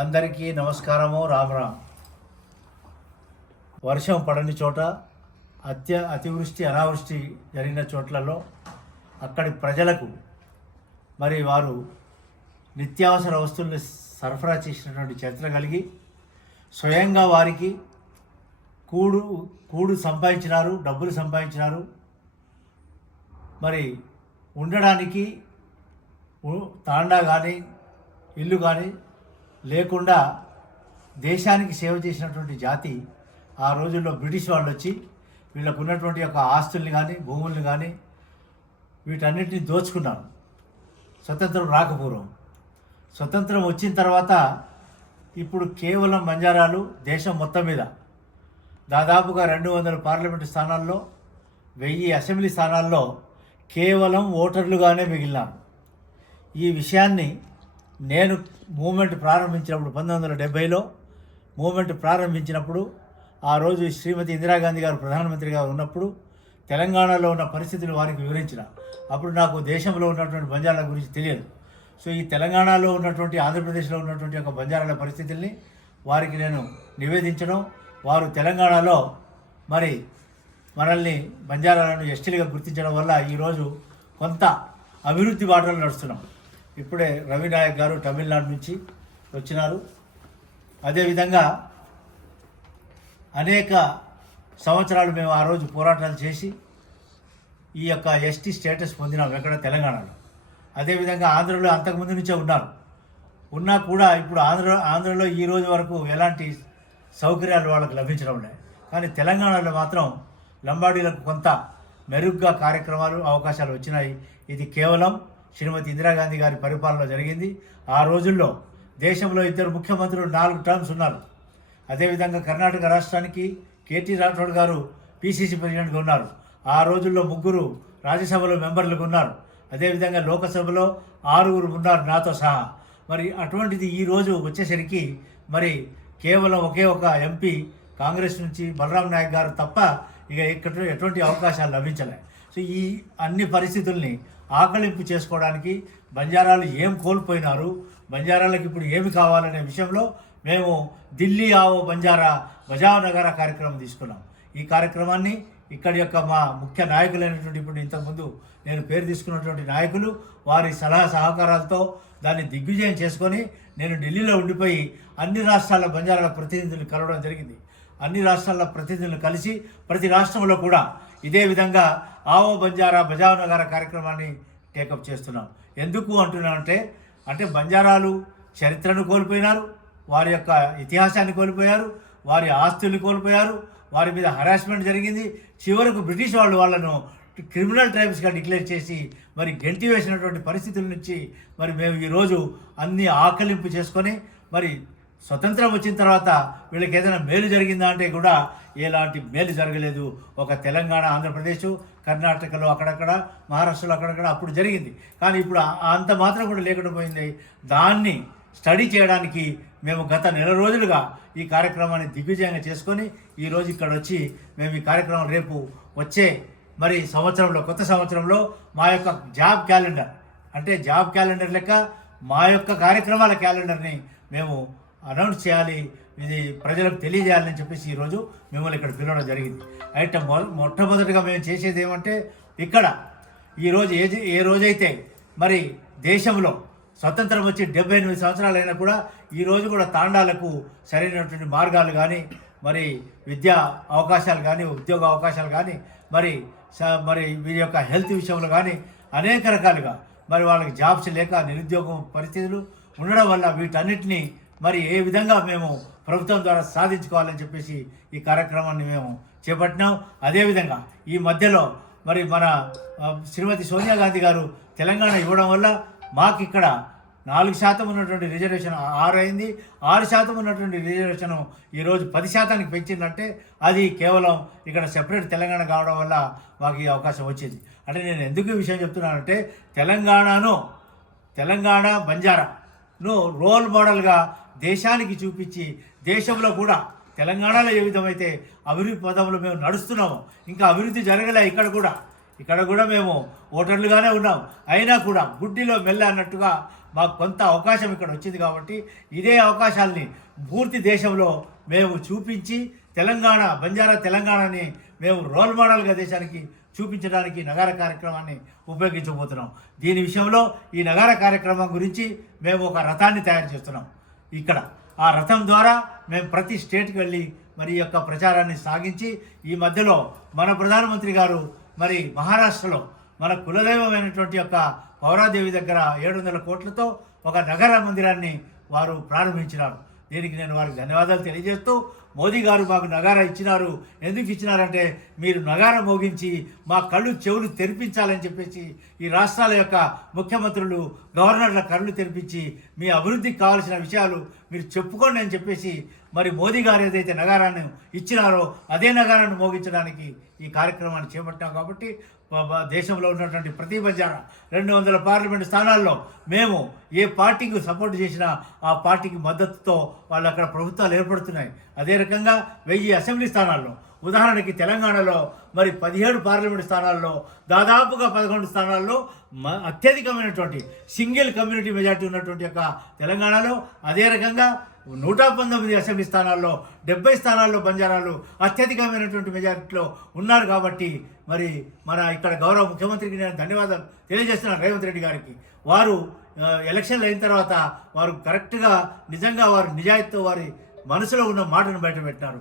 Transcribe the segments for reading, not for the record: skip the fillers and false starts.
అందరికీ నమస్కారము. రామరామ్. వర్షం పడని చోట, అతివృష్టి అనావృష్టి జరిగిన చోట్లలో అక్కడి ప్రజలకు మరి వారు నిత్యావసర వస్తువులను సరఫరా చేసినటువంటి చరిత్ర కలిగి స్వయంగా వారికి కూడు సంపాదించినారు, డబ్బులు సంపాదించినారు. మరి ఉండడానికి తాండా కానీ ఇల్లు కానీ లేకుండా దేశానికి సేవ చేసినటువంటి జాతి ఆ రోజుల్లో బ్రిటిష్ వాళ్ళు వచ్చి వీళ్ళకు ఉన్నటువంటి యొక్క ఆస్తుల్ని కానీ భూముల్ని కానీ వీటన్నిటిని దోచుకున్నారు. స్వతంత్రం రాకపూర్వం. స్వతంత్రం వచ్చిన తర్వాత ఇప్పుడు కేవలం బంజారాలు దేశం మొత్తం మీద దాదాపుగా 200 పార్లమెంటు స్థానాల్లో 1000 అసెంబ్లీ స్థానాల్లో కేవలం ఓటర్లుగానే మిగిలినారు. ఈ విషయాన్ని నేను మూమెంట్ ప్రారంభించినప్పుడు 1970లో మూమెంట్ ప్రారంభించినప్పుడు ఆ రోజు శ్రీమతి ఇందిరాగాంధీ గారు ప్రధానమంత్రిగా ఉన్నప్పుడు తెలంగాణలో ఉన్న పరిస్థితులు వారికి వివరించిన. అప్పుడు నాకు దేశంలో ఉన్నటువంటి బంజారాల గురించి తెలియదు. సో ఈ తెలంగాణలో ఉన్నటువంటి ఆంధ్రప్రదేశ్లో ఉన్నటువంటి ఒక బంజారాల పరిస్థితుల్ని వారికి నేను నివేదించడం, వారు తెలంగాణలో మరి మనల్ని బంజారాలను ఎస్టీలుగా గుర్తించడం వల్ల ఈరోజు కొంత అభివృద్ధి బాటలో నడుస్తున్నాం. ఇప్పుడే రవి నాయక్ గారు తమిళనాడు నుంచి వచ్చినారు. అదేవిధంగా అనేక సంవత్సరాలు మేము ఆ రోజు పోరాటాలు చేసి ఈ యొక్క ఎస్టీ స్టేటస్ పొందినాం ఎక్కడ తెలంగాణలో. అదేవిధంగా ఆంధ్రలో అంతకుముందు నుంచే ఉన్నా కూడా ఇప్పుడు ఆంధ్రలో ఈ రోజు వరకు ఎలాంటి సౌకర్యాలు వాళ్ళకు లభించడం లేదు. కానీ తెలంగాణలో మాత్రం లంబాడీలకు కొంత మెరుగ్గా కార్యక్రమాలు అవకాశాలు వచ్చినాయి. ఇది కేవలం శ్రీమతి ఇందిరాగాంధీ గారి పరిపాలనలో జరిగింది. ఆ రోజుల్లో దేశంలో 2 ముఖ్యమంత్రులు 4 టర్మ్స్ ఉన్నారు. అదేవిధంగా కర్ణాటక రాష్ట్రానికి కేటీ రాఠోడ్ గారు పిసిసి ప్రెసిడెంట్గా ఉన్నారు. ఆ రోజుల్లో 3 రాజ్యసభలో మెంబర్లుగా ఉన్నారు. అదేవిధంగా లోకసభలో 6 ఉన్నారు నాతో సహా. మరి అటువంటిది ఈరోజు వచ్చేసరికి మరి కేవలం ఒకే ఒక ఎంపీ కాంగ్రెస్ నుంచి బలరాం నాయక్ గారు తప్ప ఇక ఇక్కడ ఎటువంటి అవకాశాలు లభించలే. సో ఈ అన్ని పరిస్థితుల్ని ఆకలింపు చేసుకోవడానికి బంజారాలు ఏం కోల్పోయినారు, బంజారాలకు ఇప్పుడు ఏమి కావాలనే విషయంలో మేము ఢిల్లీ ఆవో బంజారా బజావ్ నగరా కార్యక్రమం తీసుకున్నాం. ఈ కార్యక్రమాన్ని ఇక్కడి యొక్క మా ముఖ్య నాయకులైనటువంటి ఇప్పుడు ఇంతకుముందు నేను పేరు తీసుకున్నటువంటి నాయకులు వారి సలహా సహకారాలతో దాన్ని దిగ్విజయం చేసుకొని నేను ఢిల్లీలో ఉండిపోయి అన్ని రాష్ట్రాల బంజారాల ప్రతినిధులను కలవడం జరిగింది. అన్ని రాష్ట్రాల ప్రతినిధులను కలిసి ప్రతి రాష్ట్రంలో కూడా ఇదే విధంగా ఆవో బంజారా బజావ్ నగరా కార్యక్రమాన్ని టేకప్ చేస్తున్నాం. ఎందుకు అంటే బంజారాలు చరిత్రను కోల్పోయినారు, వారి యొక్క ఇతిహాసాన్ని కోల్పోయారు, వారి ఆస్తుల్ని కోల్పోయారు, వారి మీద హరాస్మెంట్ జరిగింది. చివరకు బ్రిటిష్ వాళ్ళను క్రిమినల్ ట్రైబ్స్గా డిక్లేర్ చేసి మరి గెంటి వేసినటువంటి పరిస్థితుల నుంచి మరి మేము ఈరోజు అన్ని ఆకలింపు చేసుకొని మరి స్వతంత్రం వచ్చిన తర్వాత వీళ్ళకి ఏదైనా మేలు జరిగిందా అంటే కూడా ఎలాంటి మేలు జరగలేదు. ఒక తెలంగాణ, ఆంధ్రప్రదేశ్, కర్ణాటకలో అక్కడక్కడ, మహారాష్ట్రలో అక్కడక్కడ అప్పుడు జరిగింది. కానీ ఇప్పుడు అంత మాత్రం కూడా లేకుండా పోయింది. దాన్ని స్టడీ చేయడానికి మేము గత 4 రోజులుగా ఈ కార్యక్రమాన్ని దిగ్విజయంగా చేసుకొని ఈరోజు ఇక్కడ వచ్చి మేము ఈ కార్యక్రమం రేపు వచ్చే మరి సంవత్సరంలో, కొత్త సంవత్సరంలో మా యొక్క జాబ్ క్యాలెండర్ లెక్క మా యొక్క కార్యక్రమాల క్యాలెండర్ని మేము అనౌన్స్ చేయాలి, ఇది ప్రజలకు తెలియజేయాలని చెప్పేసి ఈరోజు మిమ్మల్ని ఇక్కడ పిలవడం జరిగింది. అయితే మొట్టమొదటిగా మేము చేసేది ఏమంటే ఇక్కడ ఈరోజు ఏ రోజైతే మరి దేశంలో స్వతంత్రం వచ్చి 78 సంవత్సరాలైనా కూడా ఈరోజు కూడా తాండాలకు సరైనటువంటి మార్గాలు కానీ మరి విద్యా అవకాశాలు కానీ ఉద్యోగ అవకాశాలు కానీ మరి వీరి యొక్క హెల్త్ విషయంలో కానీ అనేక రకాలుగా మరి వాళ్ళకి జాబ్స్ లేక నిరుద్యోగం పరిస్థితులు ఉండడం వల్ల వీటన్నిటినీ మరి ఏ విధంగా మేము ప్రభుత్వం ద్వారా సాధించుకోవాలని చెప్పేసి ఈ కార్యక్రమాన్ని మేము చేపట్టినాం. అదేవిధంగా ఈ మధ్యలో మరి మన శ్రీమతి సోనియా గాంధీ గారు తెలంగాణ ఇవ్వడం వల్ల మాకు ఇక్కడ 4% ఉన్నటువంటి రిజర్వేషన్ 6 అయింది. 6% ఉన్నటువంటి రిజర్వేషన్ ఈరోజు 10% పెంచిందంటే అది కేవలం ఇక్కడ సెపరేట్ తెలంగాణ కావడం వల్ల మాకు ఈ అవకాశం వచ్చింది. అంటే నేను ఎందుకు ఈ విషయం చెప్తున్నానంటే తెలంగాణ బంజారాను రోల్ మోడల్గా దేశానికి చూపించి దేశంలో కూడా తెలంగాణలో ఏ విధమైతే అభివృద్ధి పదంలో మేము నడుస్తున్నామో ఇంకా అభివృద్ధి జరగలే ఇక్కడ కూడా మేము ఓటర్లుగానే ఉన్నాం. అయినా కూడా గుడ్డిలో మెల్ల అన్నట్టుగా మాకు కొంత అవకాశం ఇక్కడ వచ్చింది కాబట్టి ఇదే అవకాశాల్ని పూర్తి దేశంలో మేము చూపించి తెలంగాణ బంజారా తెలంగాణని మేము రోల్ మోడల్గా దేశానికి చూపించడానికి నగార కార్యక్రమాన్ని ఉపయోగించబోతున్నాం. దీని విషయంలో ఈ నగార కార్యక్రమం గురించి మేము ఒక రథాన్ని తయారు చేస్తున్నాం. ఇక్కడ ఆ రథం ద్వారా మేము ప్రతి స్టేట్కి వెళ్ళి మరి యొక్క ప్రచారాన్ని సాగించి ఈ మధ్యలో మన ప్రధానమంత్రి గారు మరి మహారాష్ట్రలో మన కులదైవమైనటువంటి యొక్క పౌరాదేవి దగ్గర 700 కోట్లతో ఒక నగర మందిరాన్ని వారు ప్రారంభించినారు. దీనికి నేను వారికి ధన్యవాదాలు తెలియజేస్తూ, మోదీ గారు మాకు నగారా ఇచ్చినారు. ఎందుకు ఇచ్చినారంటే మీరు నగారా మోగించి మా కళ్ళు చెవులు తెరిపించాలని చెప్పేసి ఈ రాష్ట్రాల యొక్క ముఖ్యమంత్రులు గవర్నర్ల కళ్ళు తెరిపించి మీ అభివృద్ధికి కావాల్సిన విషయాలు మీరు చెప్పుకోండి అని చెప్పేసి మరి మోదీ గారు ఏదైతే నగారాన్ని ఇచ్చినారో అదే నగారాన్ని మోగించడానికి ఈ కార్యక్రమాన్ని చేపట్టాం. కాబట్టి దేశంలో ఉన్నటువంటి ప్రతి బంజారా 200 పార్లమెంటు స్థానాల్లో మేము ఏ పార్టీకి సపోర్ట్ చేసినా ఆ పార్టీకి మద్దతుతో వాళ్ళు అక్కడ ప్రభుత్వాలు ఏర్పడుతున్నాయి. అదే రకంగా 1000 అసెంబ్లీ స్థానాల్లో, ఉదాహరణకి తెలంగాణలో మరి 17 పార్లమెంటు స్థానాల్లో దాదాపుగా 11 స్థానాల్లో అత్యధికమైనటువంటి సింగిల్ కమ్యూనిటీ మెజార్టీ ఉన్నటువంటి యొక్క తెలంగాణలో, అదే రకంగా 119 అసెంబ్లీ స్థానాల్లో 70 స్థానాల్లో బంజారాలు అత్యధికమైనటువంటి మెజారిటీలో ఉన్నారు. కాబట్టి మరి మన ఇక్కడ గౌరవ ముఖ్యమంత్రికి నేను ధన్యవాదాలు తెలియజేస్తున్నాను రేవంత్ రెడ్డి గారికి. వారు ఎలక్షన్లు అయిన తర్వాత వారు కరెక్ట్గా నిజంగా వారు నిజాయితీతో వారి మనసులో ఉన్న మాటను బయటపెట్టినారు.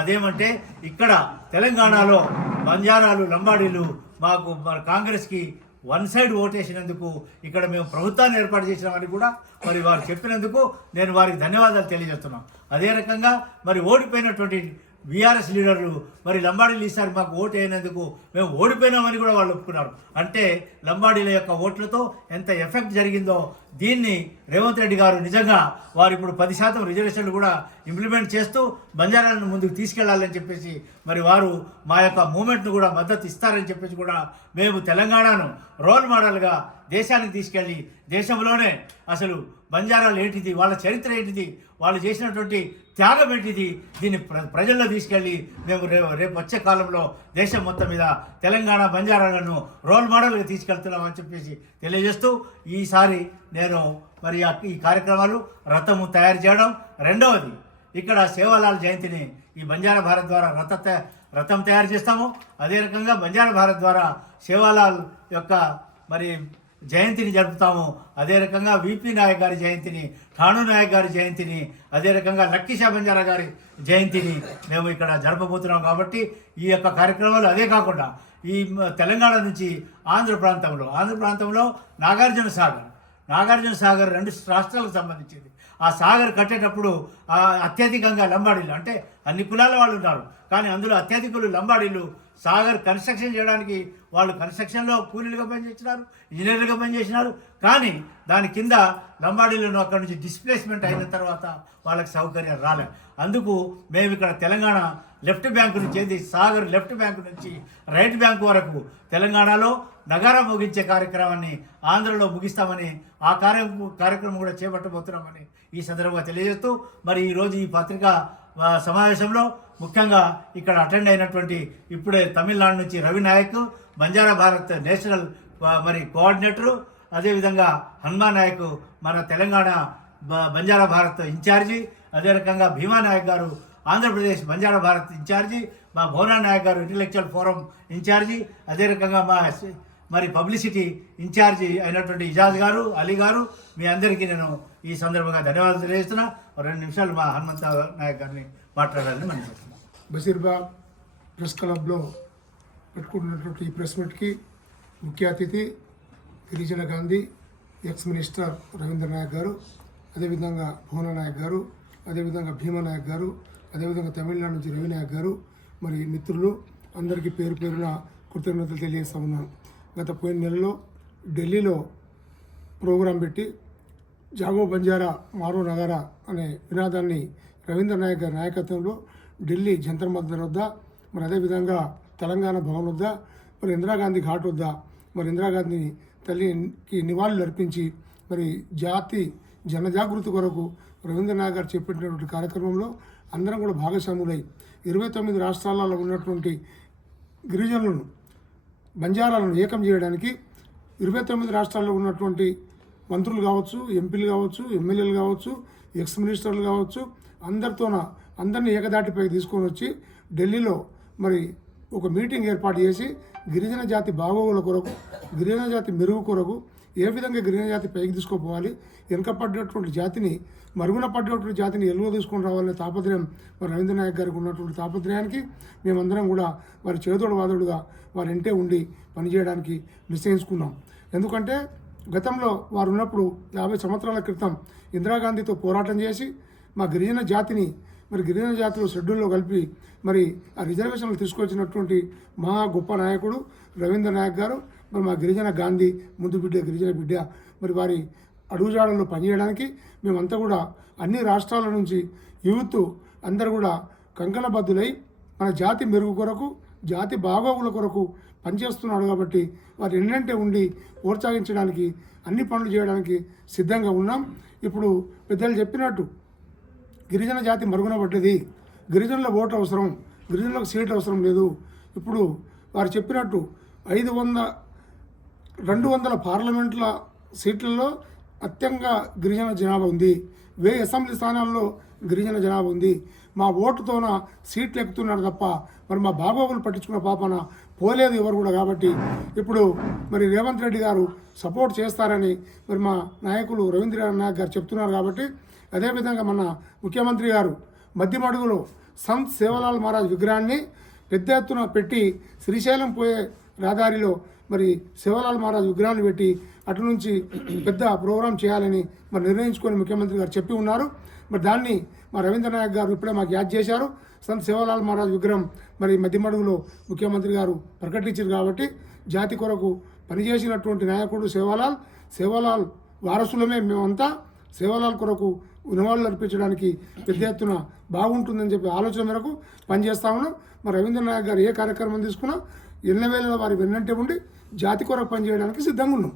అదేమంటే ఇక్కడ తెలంగాణలో బంజారాలు లంబాడీలు మాకు మన కాంగ్రెస్కి వన్ సైడ్ ఓటేసినందుకు ఇక్కడ మేము ప్రభుత్వాన్ని ఏర్పాటు చేసినామని కూడా మరి వారు చెప్పినందుకు నేను వారికి ధన్యవాదాలు తెలియజేస్తున్నాం. అదే రకంగా మరి ఓడిపోయినటువంటి బీఆర్ఎస్ లీడర్లు మరి లంబాడీలు ఈసారి మాకు ఓటు అయినందుకు మేము ఓడిపోయినామని కూడా వాళ్ళు ఒప్పుకున్నారు. అంటే లంబాడీల యొక్క ఓట్లతో ఎంత ఎఫెక్ట్ జరిగిందో దీన్ని రేవంత్ రెడ్డి గారు నిజంగా వారు ఇప్పుడు 10% రిజర్వేషన్లు కూడా ఇంప్లిమెంట్ చేస్తూ బంజారాలను ముందుకు తీసుకెళ్లాలని చెప్పేసి మరి వారు మా యొక్క మూమెంట్ను కూడా మద్దతు ఇస్తారని చెప్పేసి కూడా మేము తెలంగాణను రోల్ మోడల్గా దేశానికి తీసుకెళ్ళి దేశంలోనే అసలు బంజారాలు ఏంటిది, వాళ్ళ చరిత్ర ఏంటిది, వాళ్ళు చేసినటువంటి త్యాగం ఏంటిది, దీన్ని ప్రజల్లో తీసుకెళ్ళి మేము రేపు వచ్చే కాలంలో దేశం మొత్తం మీద తెలంగాణ బంజారాలను రోల్ మోడల్గా తీసుకెళ్తున్నామని చెప్పేసి తెలియజేస్తూ ఈసారి నేను మరి ఈ కార్యక్రమాలు రథము తయారు చేయడం. రెండవది ఇక్కడ సేవాలాల్ జయంతిని ఈ బంజారా భారత్ ద్వారా రథం తయారు చేస్తాము. అదే రకంగా బంజారా భారత్ ద్వారా సేవాలాల్ యొక్క మరి జయంతిని జరుపుతాము. అదే రకంగా విపి నాయక్ గారి జయంతిని, ఠాణు నాయక్ గారి జయంతిని, అదే రకంగా లక్కీషా బంజారా గారి జయంతిని మేము ఇక్కడ జరపబోతున్నాం. కాబట్టి ఈ యొక్క కార్యక్రమాలు అదే కాకుండా ఈ తెలంగాణ నుంచి ఆంధ్ర ప్రాంతంలో నాగార్జున సాగర్ 2 రాష్ట్రాలకు సంబంధించింది. ఆ సాగర్ కట్టేటప్పుడు అత్యధికంగా లంబాడీలు, అంటే అన్ని కులాల వాళ్ళు ఉన్నారు, కానీ అందులో అత్యధికులు లంబాడీలు సాగర్ కన్స్ట్రక్షన్ చేయడానికి వాళ్ళు కన్స్ట్రక్షన్లో కూలీలుగా పనిచేసినారు, ఇంజనీర్లుగా పనిచేసినారు. కానీ దాని కింద లంబాడీలను అక్కడి నుంచి డిస్ప్లేస్మెంట్ అయిన తర్వాత వాళ్ళకి సౌకర్యం రాలేదు. అందుకు మేము ఇక్కడ తెలంగాణ లెఫ్ట్ బ్యాంకు నుంచి సాగర్ లెఫ్ట్ బ్యాంకు నుంచి రైట్ బ్యాంకు వరకు తెలంగాణలో నగారా ముగించే కార్యక్రమాన్ని ఆంధ్రలో ముగిస్తామని ఆ కార్యక్రమం కూడా చేపట్టబోతున్నామని ఈ సందర్భంగా తెలియజేస్తూ మరి ఈరోజు ఈ పత్రికా సమావేశంలో ముఖ్యంగా ఇక్కడ అటెండ్ అయినటువంటి ఇప్పుడే తమిళనాడు నుంచి రవి నాయక్, బంజారా భారత్ నేషనల్ మరి కోఆర్డినేటరు, అదేవిధంగా హనుమాన్ నాయక్ మన తెలంగాణ బంజారా భారత్ ఇన్ఛార్జి, అదే రకంగా భీమా నాయక్ గారు ఆంధ్రప్రదేశ్ బంజారా భారత్ ఇన్ఛార్జి, మా భవనా నాయక్ గారు ఇంటలెక్చువల్ ఫోరం ఇన్ఛార్జి, అదే రకంగా మా మరి పబ్లిసిటీ ఇన్ఛార్జి అయినటువంటి ఇజాజ్ గారు, అలీ గారు, మీ అందరికీ నేను ఈ సందర్భంగా ధన్యవాదాలు తెలియజేస్తున్నా. 2 నిమిషాలు మా హనుమంత నాయక్ గారిని మాట్లాడాలని మనం చెప్తున్నాం. బషీర్బాగ్ ప్రెస్ క్లబ్లో పెట్టుకుంటున్నటువంటి ఈ ప్రెస్ మీట్కి ముఖ్య అతిథి గిరిజన గాంధీ ఎక్స్ మినిస్టర్ రవీంద్ర నాయక్ గారు, అదేవిధంగా భువన నాయక్ గారు, అదేవిధంగా భీమా నాయక్ గారు, అదేవిధంగా తమిళనాడు నుంచి రవి నాయక్ గారు, మరి మిత్రులు అందరికీ పేరు పేరున కృతజ్ఞతలు తెలియజేస్తా ఉన్నాను. గత పోయిన నెలలో ఢిల్లీలో ప్రోగ్రాం పెట్టి జాగో బంజారా మారో నగారా అనే నినాదాన్ని రవీంద్ర నాయక్ గారి నాయకత్వంలో ఢిల్లీ జంతర్ మంతర్ వద్ద, మరి అదేవిధంగా తెలంగాణ భవన్ వద్ద, మరి ఇందిరాగాంధీ ఘాట్ వద్ద మరి ఇందిరాగాంధీ తల్లికి నివాళులు అర్పించి మరి జాతి జనజాగృతి కొరకు రవీంద్ర నాయక్ గారు చెప్పినటువంటి కార్యక్రమంలో అందరం కూడా భాగస్వాములై 29 రాష్ట్రాలలో ఉన్నటువంటి గిరిజనులను బంజారాలను ఏకం చేయడానికి 29 రాష్ట్రాల్లో ఉన్నటువంటి మంత్రులు కావచ్చు, ఎంపీలు కావచ్చు, ఎమ్మెల్యేలు కావచ్చు, ఎక్స్ మినిస్టర్లు కావచ్చు, అందరినీ ఏకదాటిపై తీసుకొని వచ్చి ఢిల్లీలో మరి ఒక మీటింగ్ ఏర్పాటు చేసి గిరిజన జాతి బాగోగుల కొరకు, గిరిజన జాతి మెరుగు కొరకు ఏ విధంగా గిరిజన జాతి పైకి తీసుకుపోవాలి, వెనుకపడ్డటువంటి జాతిని, మరుగున పడ్డటువంటి జాతిని ఎలువ తీసుకొని రావాలనే తాపత్రయం మరి రవీంద్ర నాయక్ గారికి ఉన్నటువంటి తాపత్రయానికి మేమందరం కూడా వారి చేదోడు వాదోడుగా వారి ఇంటే ఉండి పనిచేయడానికి నిశ్చయించుకున్నాం. ఎందుకంటే గతంలో వారు ఉన్నప్పుడు 50 సంవత్సరాల క్రితం ఇందిరాగాంధీతో పోరాటం చేసి మా గిరిజన జాతిని మరి గిరిజన జాతిలో షెడ్యూల్లో కలిపి మరి ఆ రిజర్వేషన్లు తీసుకొచ్చినటువంటి మా గొప్ప నాయకుడు రవీంద్ర నాయక్ గారు మరి మా గిరిజన గాంధీ ముందు బిడ్డ, గిరిజన బిడ్డ, మరి వారి అడుగుజాడల్లో పనిచేయడానికి మేమంతా కూడా అన్ని రాష్ట్రాల నుంచి యూత్ అందరూ కూడా కంకణబద్దులై మన జాతి మెరుగు కొరకు, జాతి బాగోగుల కొరకు పనిచేస్తున్నాడు. కాబట్టి వారు ఎన్నంటే ఉండి ప్రోత్సహించడానికి, అన్ని పనులు చేయడానికి సిద్ధంగా ఉన్నాం. ఇప్పుడు పెద్దలు చెప్పినట్టు గిరిజన జాతి మరుగున పడ్డది, గిరిజనుల ఓటు అవసరం, గిరిజనులకు సీట్ అవసరం లేదు. ఇప్పుడు వారు చెప్పినట్టు 200 పార్లమెంట్ల సీట్లలో అత్యంగా గిరిజన జనాభా ఉంది, 1000 అసెంబ్లీ స్థానాల్లో గిరిజన జనాభా ఉంది. మా ఓటుతోన సీట్లు ఎక్కుతున్నారు తప్ప మరి మా బాగోగులు పట్టించుకున్న పాపన పోలేదు ఎవరు కూడా. కాబట్టి ఇప్పుడు మరి రేవంత్ రెడ్డి గారు సపోర్ట్ చేస్తారని మరి మా నాయకులు రవీంద్ర నాయక్ గారు చెప్తున్నారు. కాబట్టి అదేవిధంగా మన ముఖ్యమంత్రి గారు మధ్యమడుగులో సంత్ సేవలాల్ మహారాజ్ విగ్రహాన్ని పెద్ద ఎత్తున పెట్టి శ్రీశైలం పోయే రహదారిలో మరి సేవలాల్ మహారాజ్ విగ్రహాన్ని పెట్టి అటు నుంచి పెద్ద ప్రోగ్రాం చేయాలని మరి నిర్ణయించుకొని ముఖ్యమంత్రి గారు చెప్పి ఉన్నారు. మరి దాన్ని మా రవీంద్ర నాయక్ గారు ఇప్పుడే మాకు యాద్ చేశారు. సంత్ సేవలాల్ మహారాజ్ విగ్రహం మరి మధ్యమడుగులో ముఖ్యమంత్రి గారు ప్రకటించారు. కాబట్టి జాతి కొరకు పనిచేసినటువంటి నాయకుడు సేవలాల్ వారసులమే మేమంతా. సేవలాల్ కొరకు నివాళులు అర్పించడానికి పెద్ద ఎత్తున బాగుంటుందని చెప్పి ఆలోచన మేరకు పనిచేస్తా ఉన్నాం. మరి రవీంద్ర నాయక్ గారు ఏ కార్యక్రమం తీసుకున్నా ఎన్నవేళ వారి వెన్నంటే ఉండి జాతి కొరకు పనిచేయడానికి సిద్ధంగా ఉన్నాం.